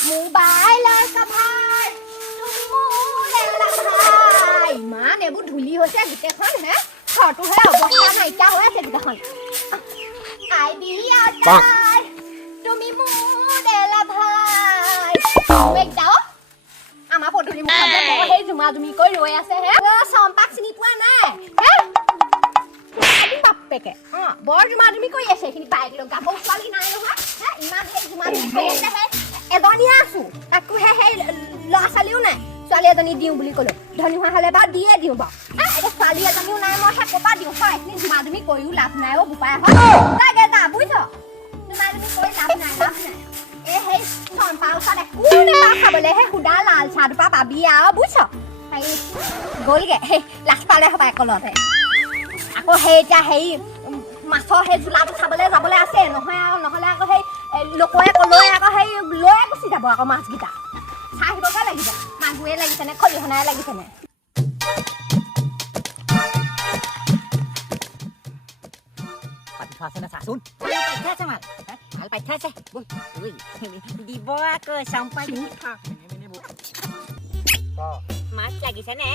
মোবাইলৰ কভাৰ তুমি মোৰে লাভাই ইমান এইবোৰ ধূলি হৈছে গোটেইখন হে ঘৰটোহে অৱস্থা নাইকিয়া হৈ আছে গোটেইখন আইডিয়া তুমি মোৰে লাভাই একদাও আমাৰ পদূলি মুখত সেই জুমা জুমি কৰি ৰৈ আছে হে চম্পাক চিনি পোৱা নাই হে বাপেকে বৰ জুমা জুমি কৰি আছে এইখিনি বাইক লৈ গাব ছোৱালী নাই নহয় হে ইমান সেই জুমা জুমি কৰি আছে হে এজনী আছো তাকো সেই ল'ৰা ছোৱালীও নাই ছোৱালী এজনী দিওঁ বুলি ক'লো ধনী হোৱা হ'লে বাৰু দিয়ে দিওঁ বাৰু এতিয়া ছোৱালী এজনীও নাই মই সেই ক'ৰপৰা দিওঁ হয় এইখিনি জুমা জুমি কৰিও লাভ নাই অ' বোপাই হয় তাকে যা বুজিছ জুমা জুমি কৰি লাভ নাই সেই চম্পা ওচৰত একো নেপাওঁ খাবলৈ সেই সুদা লাল চাহ দুপা পাবি আৰু বুজিছ সেই গ'লগৈ সেই লাজ পালে সবাই কলতে আকৌ সেই এতিয়া হেৰি মাছৰ সেই জোলাটো খাবলৈ যাবলৈ আছে নহয় আৰু নহ'লে আকৌ সেই লোকৰে ক'লৈ আকৌ সেই লৈ গুচি যাব আকৌ মাছকেইটা চাই আহিবগৈ লাগিব মাগুৰে লাগিছেনে খলিহনাই লাগিছেনে পাতি থোৱা আছে নে চাচোন আছে মাল ভাল পাতি থোৱা আছে দিব আকৌ চম্পা মাছ লাগিছে নে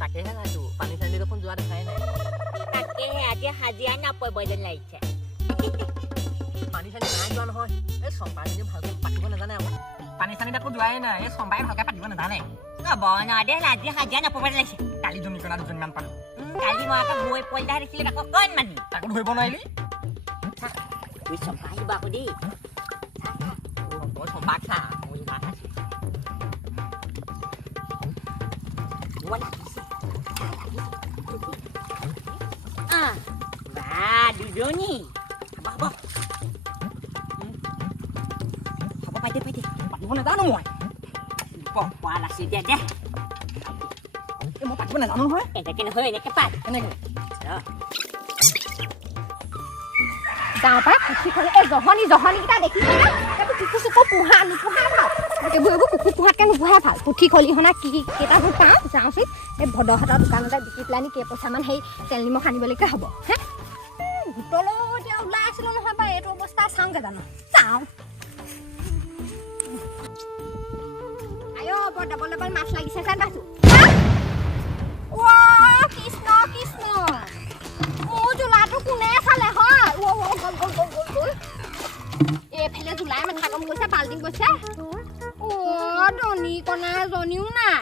তাকেহে লাইছো পানী চানী দেখোন যোৱা দেখাই নাই তাকেহে আজি হাজিৰা নাপাব যেন লাগিছে পানী চানী নাই যোৱা নহয় এই চম্পাজনী ভালকৈ পাতিব নাজানে আকৌ পানী চানী দেখোন যোৱাই নাই এই চম্পাই ভালকৈ পাতিব নাজানে হ'ব নদে আজি হাজিৰা নাপাব যেন লাগিছে কালি দুজনীকণা দুজনীমান পালোঁ কালি মই আকৌ বৈ পইতা দেখিলে আকৌ কণ মানি তাকো ধৰিব নোৱাৰিলি তুই চম্পা আহিব আকৌ দেই চম্পাক চা মই ভাত খাইছোঁ দুজনী হ'ব পাইতে পাইতে পাতিব নাজানো মই পোৱাল আছে দিয়া দে মই পাতিব নাজানো নহয় এনেকৈ নহয় এনেকৈ পাত এনেকৈ গাঁৱৰ পৰা পুখুৰী খালে এই জহনীকেইটা দেখিছেনে এইবোৰ কুকুৰ চুকুৰ পোহা নোপোহাই ভাল এইবোৰ কুকুৰ পোহাতকৈ নোপোহাই ভাল পুঠি খলিহনা কি কেইটাবোৰ পাওঁ যাওঁচোন এই ভদৰহাটৰ দোকানতে বিকি পেলানি কেইপইচামান সেই তেল নিমখ আনিবলৈকে হ'ব হে গোটলৈ এতিয়া ওলাই আছিলোঁ নহয় বা এইটো অৱস্থা চাওঁগৈ জানো চাওঁ আই বৰ ডাবল ডাবল মাছ লাগিছে যেন পাইছোঁ কৃষ্ণ কৃষ্ণ মোৰ জোলাটো কোনে চালে হয় গ'ল এইফালে জোলাই মাথা কম গৈছে বাল্টিং গৈছে দনিকণা এজনীও নাই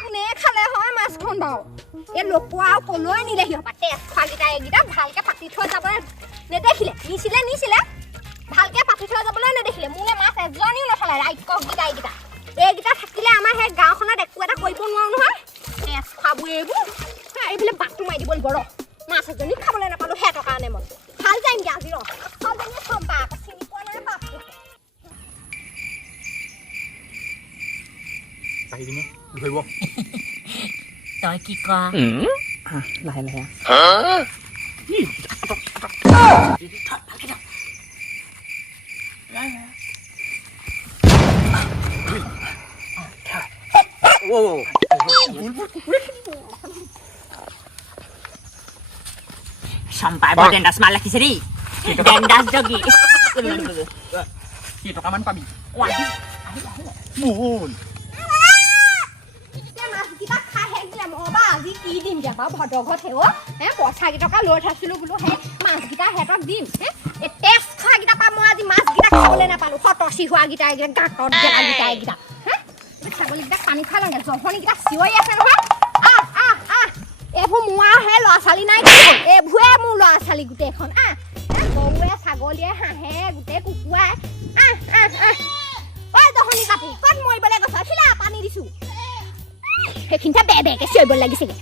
কোনে খালে হয় মাছখন বাৰু এই লোকো আৰু ক'লৈ নিলে সিহঁত তেজ খোৱাকেইটা এইকেইটা ভালকৈ পাতি থৈ যাবলৈ নেদেখিলে নিছিলে ভালকৈ পাতি থৈ যাবলৈ নেদেখিলে মোলৈ মাছ এজনীও নথলে ৰাক্ষসকেইটা এইকেইটা থাকিলে আমাৰ সেই গাঁওখনত একো এটা কৰিব নোৱাৰো নহয় তেজ খোৱাবোৰ এইফালে বাটটো মাৰি দিব লাগিব ৰ মাছ এজনী খাবলৈ নাপালোঁ সিহঁতৰ কাৰণে মই ভাল যামগৈ আজি ৰ আচলজনীয়ে চম্পা আকৌ চিনি পোৱা নাই বাপটো আহিবিনে ধৰিব তই কি কোৱা লাহে লাহে চম্পাই বৰ ডেণ্ডাছ মাল ৰাখিছে দেই ডেণ্ডাছ জগি কেইটকামান পাবি আজি কি দিম দিয়া বাৰু ভদ্ৰ ঘৰত হেও পইচা কেইটকা লৈ থৈছিলোঁ বোলো সেই মাছকেইটা সিহঁতক দিম এই তেজ খোৱাকেইটা পৰা মই আজি মাছকেইটা খাবলৈ নাপালোঁ সতচি হোৱাকেইটা এইকেইটা গাঁতত গেলাকেইটা এইকেইটা ছাগলীকেইটাক পানী খোৱা লাগে জহনীকেইটা চিঞৰি আছে নহয় এইবোৰ মোৰ সেই ল'ৰা ছোৱালী নাই এইবোৰে মোৰ ল'ৰা ছোৱালী গোটেইখন গৰুৱে ছাগলীয়ে হাঁহে গোটেই কুকুৰাই ঐ জহনী কাটি ক'ত মৰিবলৈ গৈছ খিলা পানী দিছোঁ সেইখিনিতে বেকে চিঞৰিব লাগিছেগৈ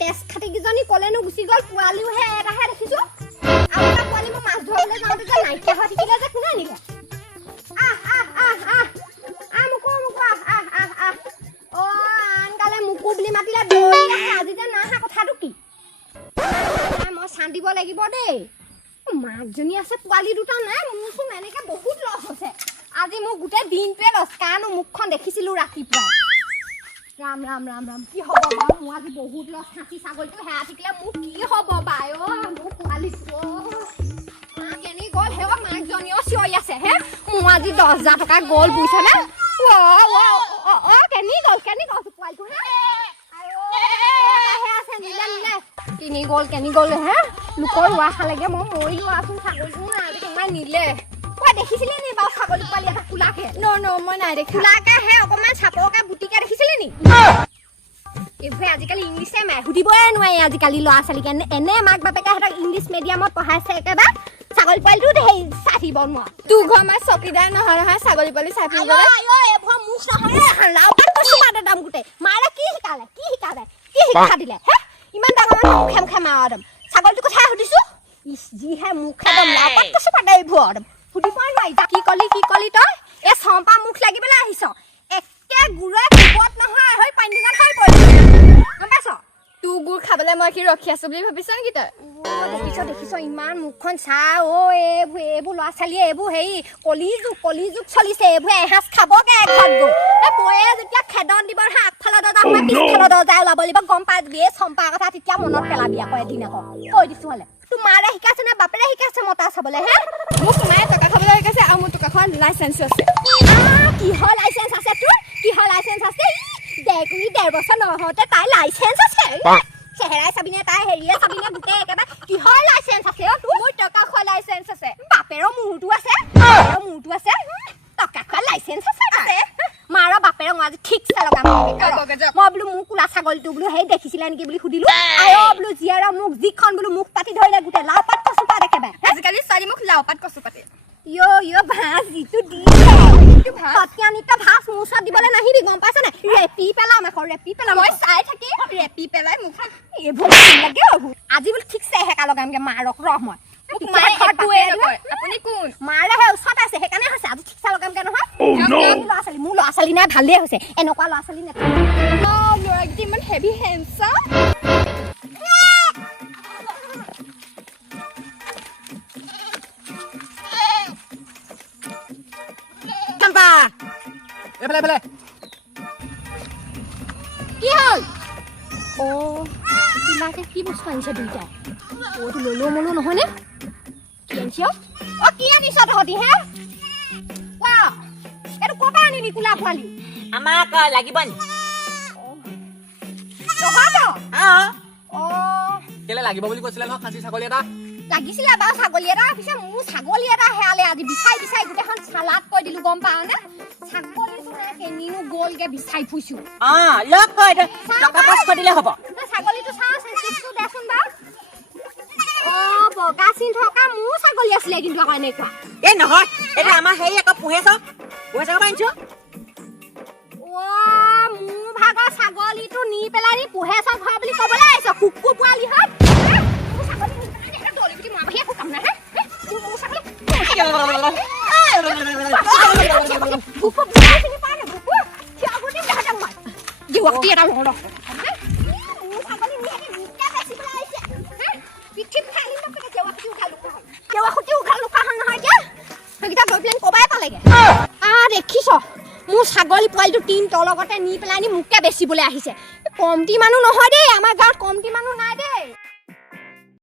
তেজ খাটিকেইজনী ক'লেনো গুচি গ'ল পোৱালিওহে এটাহে দেখিছোঁ আৰু এটা পোৱালি মই মাছ ধৰিবলৈ যাওঁতে যে নাইকিয়া হৈ থাকিলে যে কোনে নিলে আনকালে মোকো বুলি মাতিলে আজি যে নাহা কথাটো কি মই চান দিব লাগিব দেই মাকজনী আছে পোৱালি দুটা নাই মোৰচোন এনেকৈ বহুত লছ হৈছে আজি মোক গোটেই দিনটোৱে লছ কাৰণ মুখখন দেখিছিলোঁ ৰাতিপুৱা ৰাম ৰাম ৰাম ৰাম কি হ'ব বাৰু মোৰ আজি বহুত লছ খাচী ছাগলীটো হেৰাই থাকিলে মোক কি হ'ব বাৰু মোৰ পোৱালিটো মাক এনি গ'ল হেও মাকজনীও চিঞৰি আছে আজি 10,000 টকা গ'ল বুইছনে কেনি গ'ল পোৱালিটো কেনি গ'ল হে লোকৰ ৰোৱা খালেগে মই মৰিলো আছোন ছাগলীটো নাই কিমান নিলে মই দেখিছিলি নি বাৰু ছাগলী পোৱালি এটা কোলাকে মই নাই দেখা কোলাকে হে অকমান চাপৰকে বুটিকে দেখিছিলি নি এইবোৰ আজিকালি ইংলিছে মাই সুধিবই নোৱাৰি আজিকালি ল'ৰা ছোৱালীক এনে মাক বাপেকে সিহঁতক ইংলিছ মিডিয়ামত পঢ়াইছে একেবাৰে ছাগলী পোৱালিটো সেই চাহিব নোৱাৰ তোৰ ঘৰ আমাৰ চকীদাৰ নহয় ছাগলী পোৱালি চাই ফুৰিবলৈ এইবোৰ মুখ নহয় লাও পাত কচু পাতে দাম গোটেই মাৰে কি শিক্ষা দিলে হে ইমান ডাঙৰ মুখে মুখে মাৰ একদম ছাগলীটোৰ কথা সুধিছো যিহে মুখে একদম লাও পাত কচু পাতে এইবোৰ একদম সুধিবই নোৱাৰি কি কলি তই এই চম্পা মুখ লাগিবলৈ আহিছ একে গুৰে কুবত নহয় হৈ পানীগাত হৈ পৰিছ গম পাইছ তোৰ গুৰ খাবলৈ মই কি ৰখি আছো বুলি ভাবিছ নেকি তই দেখিছ ইমান মুখখন চা এইবোৰ ল'ৰা ছোৱালীয়ে এইবোৰ হেৰি কলিযুগ চলিছে এইবোৰ এসাঁজ খাবগে ঘৰত গৈ পয়ে যেতিয়া খেদন দিব নহয় আগফালৰ দৰ্জা সোমাই পিছফালৰ দৰ্জা ওলাব লাগিব গম পাই যাবি এই চম্পাৰ কথা তেতিয়া মনত পেলাবি আকৌ এদিন আকৌ কৈ দিছো হ'লে তোৰ মাৰে শিকাইছে নে বাপেৰে শিকাইছে মতা চাবলৈ হে মোক মায়ে টকা খাবলৈ শিকাইছে আৰু মোৰ টকা খোৱাৰ লাইচেঞ্চো আছে কিহৰ লাইচেঞ্চ আছে তোৰ কিহৰ লাইচেঞ্চ আছে 1.5 বছৰ নহওঁতে তাই লাইচেঞ্চ আছে চেহেৰাই চাবিনে তাই হেৰিয়ে চাবিনে গোটেই একেবাৰে কিহৰ লাইচেঞ্চ আছে তোৰ মোৰ টকা খোৱা লাইচেঞ্চ আছে বাপেৰৰ মূৰটো আছে টকা খোৱা লাইচেঞ্চ আছে মাৰ বাপেৰক মই আজি ঠিকছে লগাম মই বোলো মোক কোলা ছাগলীটো বোলো সেই দেখিছিলে নেকি বুলি সুধিলো বোলো জীয়াৰা মোক যিখন বোলো মুখ পাতি ধৰিলে গোটেই লাও পাত কচু পাত একেবাৰে আজিকালি ছোৱালী মোক লাও পাত কচু পাতে ভাজ যিটো দিছে সত্যানিত ভাজ মোৰ ওচৰত দিবলৈ নাহিবি গম পাইছ নাই ৰেপি পেলাম মই চাই থাকি ৰেপি পেলাই মোক এইবোৰ লাগে আজি বোলো ঠিকছে হেকা লগামগে মাৰক ৰহ মই আপুনি কোন মাৰেহে ওচৰত আছে সেইকাৰণে হৈছে আজি ঠিকছে লগামগে নহয় মোৰ ল'ৰা ছোৱালী নাই ভালেই হৈছে এনেকুৱা ল'ৰা ছোৱালী ল'ৰাকেইটা ইমান হেভি হেণ্ডচাম কি হ'ল তোমাকে কি বস্তু আনিছে দুইটাই ললো মলো নহয়নে কি আনিছ তহঁতি হে এইটো ক'ৰ পৰা আনিবি কোলা পোৱালি আমাক লাগিব নি কেলে লাগিব বুলি কৈছিলে নহয় খাচী ছাগলী এটা লাগিছিলে বাৰু ছাগলী এটা পিছে মোৰ ছাগলী এটা হেৰালে আজি বিচাৰি গোটেইখন চালাদ কৈ দিলো গম পাৱনে ছাগলীটো কেনিনো গ'লগে বিচাৰি ফুৰিছো দিলে হ'ব ছাগলীটো চাওঁচোন দেচোন বাৰু বগা চিন থকা মোৰ ছাগলী আছিলে কিন্তু আকৌ এনেকুৱা এই নহয় এটা আমাৰ হেৰি আকৌ পুহে চাওক পাৰিছো মোৰ ভাগৰ ছাগলীটো নি পেলাই পুহে চাওক হয় বুলি ক'বলৈ আহিছ কুকুৰ পোৱালি হয় দেখিছ মোৰ ছাগলী পোৱালিটো 3 তলগতে নি পেলাই মোকে বেচিবলৈ আহিছে কমটি মানুহ নহয় দেই আমাৰ গাঁৱত কমটি মানুহ নাই